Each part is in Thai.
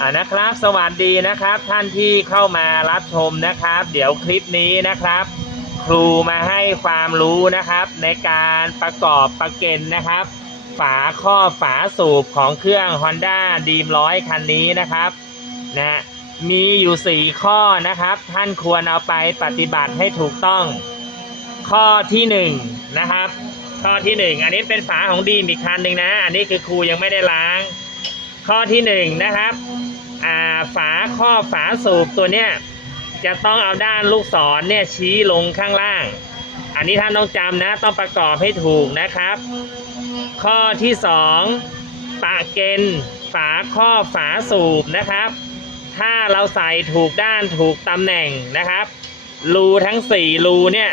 อ่านะครับ สวัสดีนะครับ ท่านที่เข้ามารับชมนะครับ เดี๋ยวคลิปนี้นะครับ ครูมาให้ความรู้นะครับ ในการประกอบประเก็นนะครับ ฝาครอบฝาสูบของเครื่อง Honda d r e a m ร้อยคันนี้นะครับนะมีอยู่ 4 ข้อนะครับ ท่านควรเอาไปปฏิบัติให้ถูกต้อง ข้อที่1นะครับ ข้อที่ 1 อันนี้เป็นฝาของดีมอีกคันหนึ่งนะ อันนี้คือครูยังไม่ได้ล้าง ข้อที่หนึ่งนะครับ ฝาครอฝาสูบตัวเนี้ยจะต้องเอาด้านลูกศรเนี่ยชี้ลงข้างล่าง อันนี้ท่านต้องจำนะต้องประกอบให้ถูกนะครับ ข้อที่สองปะเกนฝาครอฝาสูบนะครับ ถ้าเราใส่ถูกด้านถูกตำแหน่งนะครับ รูทั้งสี่รูเนี่ย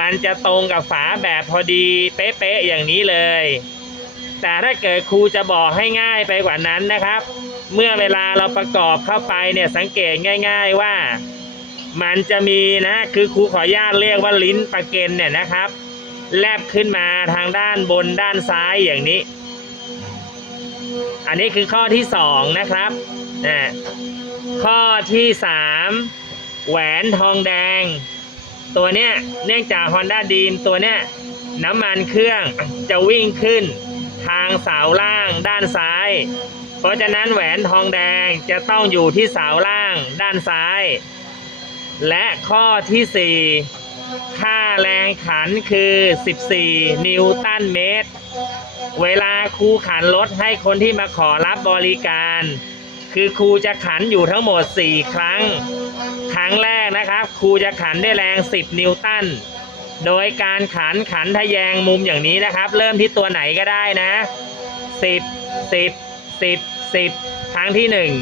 มันจะตรงกับฝาแบบพอดีเป๊ะๆอย่างนี้เลย แต่ถ้าเกิดครูจะบอกให้ง่ายไปกว่านั้นนะครับ เมื่อเวลาเราประกอบเข้าไปเนี่ยสังเกตง่าย ๆว่า มันจะมีนะคือครูขออนุญาตเรียกว่าลิ้นปลาเกนเนี่ยนะครับ แลบขึ้นมาทางด้านบนด้านซ้ายอย่างนี้ อันนี้คือข้อที่สองนะครับอ่าข้อที่สามแหวนทองแดง ตัวเนี้ยเนื่องจาก Honda d r e a m ตัวเนี้ยน้ำมันเครื่องจะวิ่งขึ้นทางเสาล่างด้านซ้าย เพราะฉะนั้นแหวนทองแดงจะต้องอยู่ที่เสาล่างด้านซ้าย และข้อที่ 4 ค่าแรงขันคือ 14 นิวตันเมตร เวลาครูขันรถให้คนที่มาขอรับบริการ คือครูจะขันอยู่ทั้งหมด 4 ครั้ง ครั้งแรกนะครับ ครูจะขันได้แรง 10 นิวตัน โดยการขันขันทะแยงมุมอย่างนี้นะครับ เริ่มที่ตัวไหนก็ได้นะสิบ สิบสิบครั้งที่หนึ่ง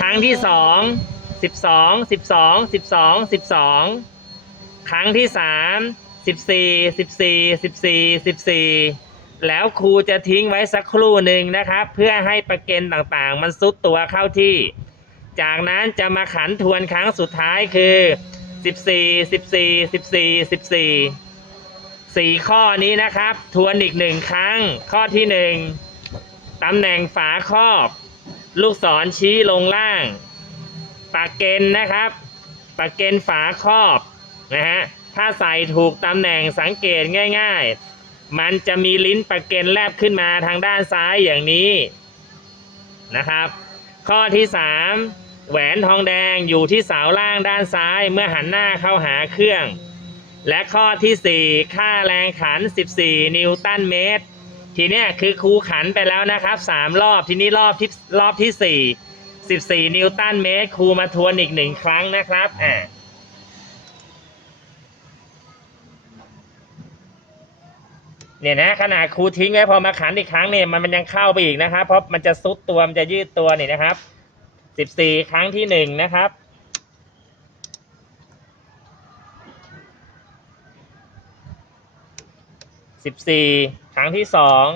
ครั้งที่สองสิบสองสิบสองสิบสองสิบสองครั้งที่สามสิบสี่สิบสี่สิบสี่สิบสี่แล้วครูจะทิ้งไว้สักครู่หนึ่งนะครับ เพื่อให้ประเก็นต่างๆ มันซุดตัวเข้าที่ จากนั้นจะมาขันทวนครั้งสุดท้ายคือสิบสี่สิบสี่สิบสี่สิบสี่สี่ข้อนี้นะครับ ทวนอีกหนึ่งครั้งข้อที่หนึ่ง ตำแหน่งฝาครอบ ลูกศรชี้ลงล่าง ปากเกนนะครับปากเกนฝาครอบนะฮะถ้าใส่ถูกตำแหน่งสังเกตง่ายๆ มันจะมีลิ้นปากเกนแลบขึ้นมาทางด้านซ้ายอย่างนี้นะครับ ข้อที่สามแหวนทองแดงอยู่ที่เสาล่างด้านซ้ายเมื่อหันหน้าเข้าหาเครื่อง และข้อที่ 4 ค่าแรงขัน 14 นิวตันเมตร ทีเนี้ยคือครูขันไปแล้วนะครับ3รอบทีนี้รอบที่รอบที่4 14นิวตันเมตรครูมาทวนอีกหนึ่งครั้งนะครับอ่าเนี่ยนะขนาดครูทิ้งไว้พอมาขันอีกครั้งเนี่ยมันมันยังเข้าไปอีกนะครับ เพราะมันจะซุดตัวมันจะยืดตัวนี่นะครับสิบสี่ครั้งที่หนึ่งนะครับสิบสี่ รั้งที่สอง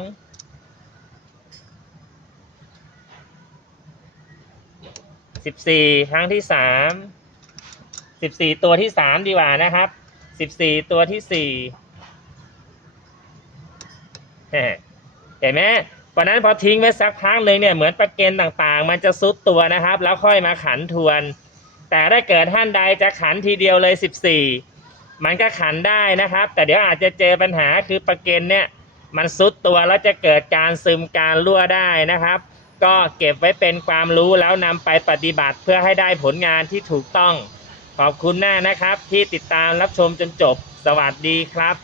สิบสี่ครั้งที่สามสิบสี่ตัวที่สามดีกว่านะครับสิบสี่ตัวที่สี่เห็นไหมเพราะนั้นพอทิ้งไว้สักพักหนึ่งเนี่ยเหมือนประเก็นต่างๆ มันจะซุดตัวนะครับ แล้วค่อยมาขันทวน แต่ถ้าเกิดท่านใดจะขันทีเดียวเลย 14 มันก็ขันได้นะครับ แต่เดี๋ยวอาจจะเจอปัญหาคือประเก็นเนี่ย มันซุดตัวแล้วจะเกิดการซึมการรั่วได้นะครับ ก็เก็บไว้เป็นความรู้แล้วนำไปปฏิบัติเพื่อให้ได้ผลงานที่ถูกต้อง ขอบคุณมานะครับที่ติดตามรับชมจนจบ สวัสดีครับ